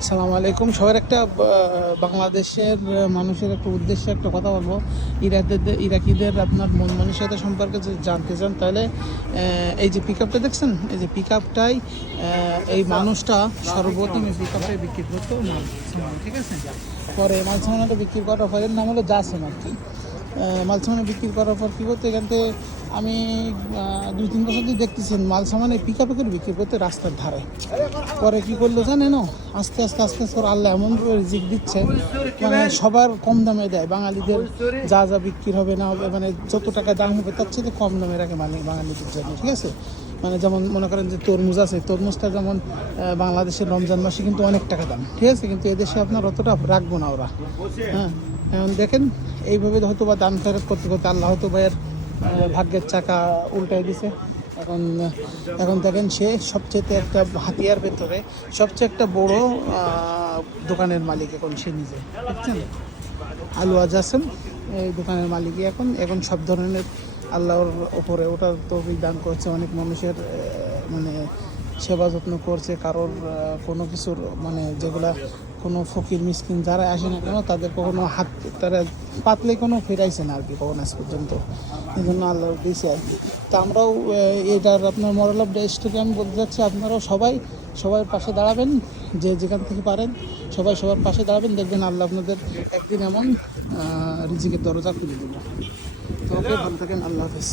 আসসালামু আলাইকুম। সবার একটা বাংলাদেশের মানুষের একটা উদ্দেশ্যে একটা কথা বলবো। ইরাকিদের আপনার মন মানসিকতা সম্পর্কে যদি জানতে চান তাহলে এই যে পিক আপটা দেখছেন, এই যে পিক আপটাই এই মানুষটা সর্বপ্রথম এই পিক আপটাই বিক্রি করতো মাল সামান, ঠিক আছে। পরে মাল সামানটা বিক্রি করার পরে নাম হলো জাসেম আর কি। মাল সামানে বিক্রি করার পর কী করতো, এখান থেকে আমি 2-3 বছর দিয়ে দেখতেছেন মাল সামানে পিক আপে করে বিক্রি করতে রাস্তার ধারে। পরে কী করলো জানেন, আস্তে আস্তে আস্তে আস্তে আল্লাহ এমন রিজিক দিচ্ছে, মানে সবার কম দামে দেয়। বাঙালিদের যা যা বিক্রি হবে না হবে, মানে যত টাকা দাম হবে তার চেয়ে কম দামে রাখে মানে বাঙালিদের জন্য, ঠিক আছে। মানে যেমন মনে করেন যে তরমুজ আছে, তরমুজটা যেমন বাংলাদেশের রমজান মাসে কিন্তু অনেক টাকা দাম, ঠিক আছে, কিন্তু এদেশে আপনার অতটা রাখবো না ওরা। হ্যাঁ, এখন দেখেন এইভাবে হয়তো বা দান ফেরত করতে করতে আল্লাহ হয়তো বা এর ভাগ্যের চাকা উল্টাই দিছে। এখন এখন দেখেন সে সবচেয়ে একটা হাতিয়ার ভেতরে সবচেয়ে একটা বড় দোকানের মালিক এখন সে নিজে, বুঝছেন। আলুয়া জাসেম এই দোকানের মালিকই এখন এখন সব ধরনের আল্লাহর ওপরে ওটার তৌফিক দান করছে, অনেক মানুষের মানে সেবা যত্ন করছে, কারোর কোনো কিছুর মানে যেগুলা কোনো ফকির মিসকিন যারা আসে না কেন তাদের কখনো হাত তারা পাতলে কোনো ফেরাইছে না আর কি কখন আজ পর্যন্ত। এই জন্য আল্লাহ দিয়েছে আর কি। তা আমরাও এটার আপনার মরাল অফ দ্য স্টোরি আমি বলতে চাচ্ছি, আপনারাও সবাই পাশে দাঁড়াবেন, যে যেখান থেকে পারেন সবার পাশে দাঁড়াবেন, দেখবেন আল্লাহ আপনাদের একদিন এমন রিজিকের দরজা খুলে দেবে। তো ওকে, ভালো থাকেন, আল্লাহ হাফেজ।